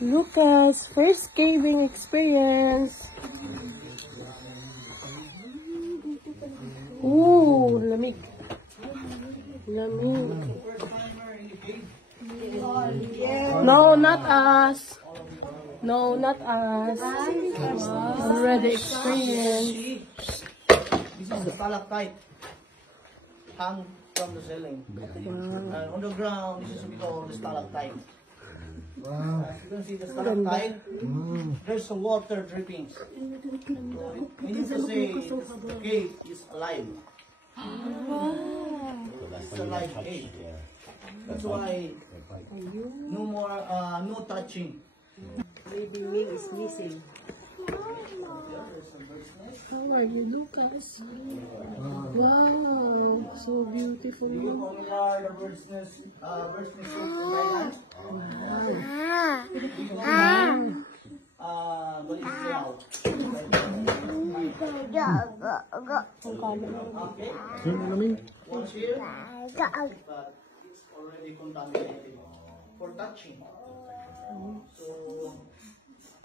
Lucas, first caving experience. Ooh, lamig. Lamig. No, not us. No, not us. Already experienced. This is the stalactite hung from the ceiling. On the ground, this is called the stalactite. Wow. As you can see the stalactite, there's some water drippings. Meaning to say the cave is alive. It's a live cave. That's why no more, no touching. Maybe wing is missing. How are you, Lucas? Wow, so beautiful. Do you familiar the bird's nest island? What is it now? Okay. Once here, but it's already contaminated for touching. So,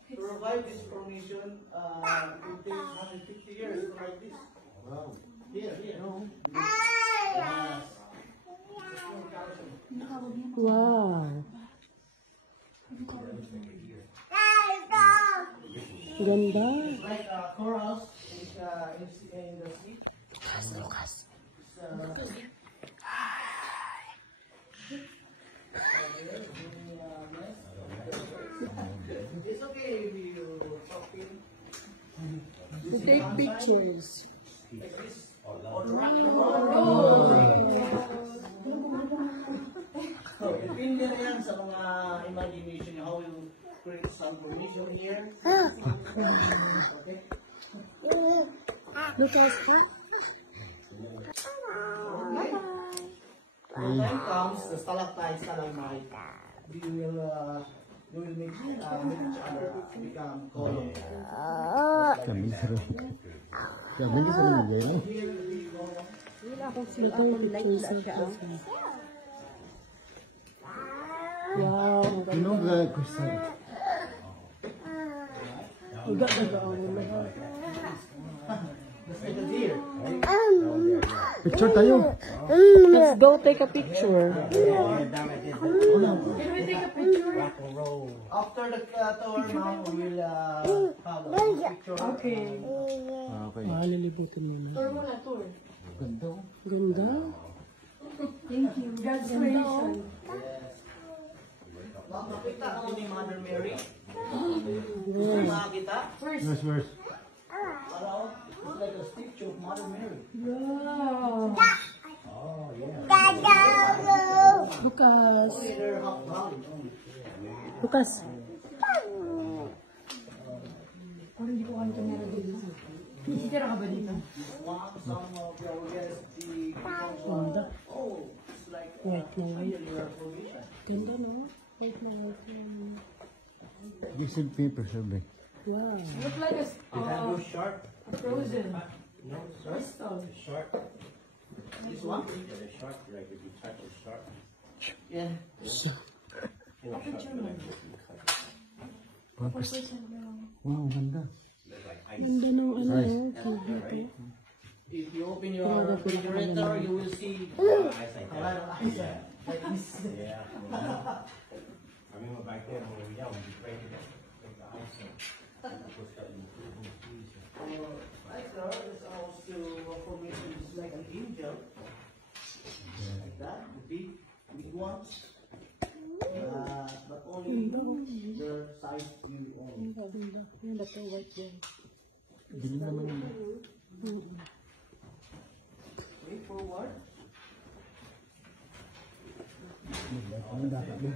to revive this formation, it will take 150 years to like this. Wow. Here. Yes. Wow. Ganda. It's like corals in the sea. Lucas. It's okay if you talk in. To take pictures. Like this. Or rock and roll. So, depende na yan sa mga imagination nyo. How you create some formation here. Okay? Lucas, When time comes, the stalactite, stalagmite, you will mix each other to become column. Wala akong silipang like na siya. wow. Like a deer. Picture tayo. Let's go take a picture. After the tour, now we will have a picture. Okay. Okay. Lilibutin mo na. Tour muna, tour. Ganda. Ganda. Thank you. God's creation. Makita ako ni Mother Mary. Makita? Yes, first. Ano? It's like a statue of Mother Mary. Wow. Oh, yeah. Lucas. They're half round. Lucas. Parang hindi ko kaya kamera dito. Nakikitira ka ba dito? Some of your guests, the Ganda. oh, it's like White na white. your provision. Ganda, no? White na white. Give some paper, sabi. Wow. Look like Go sharp. frozen. No, Crystal. sharp. This one? Yeah. Purpose. Wow, ganda. Ganda ng ano, dito. If you open your refrigerator, you will see a lot of ice like this. Right there is also a formation is like an angel. Like that, the big ones. But only their size you own. Ganda. Yan, that's all white there. Dilim naman yun. Way forward. Ang dapat din.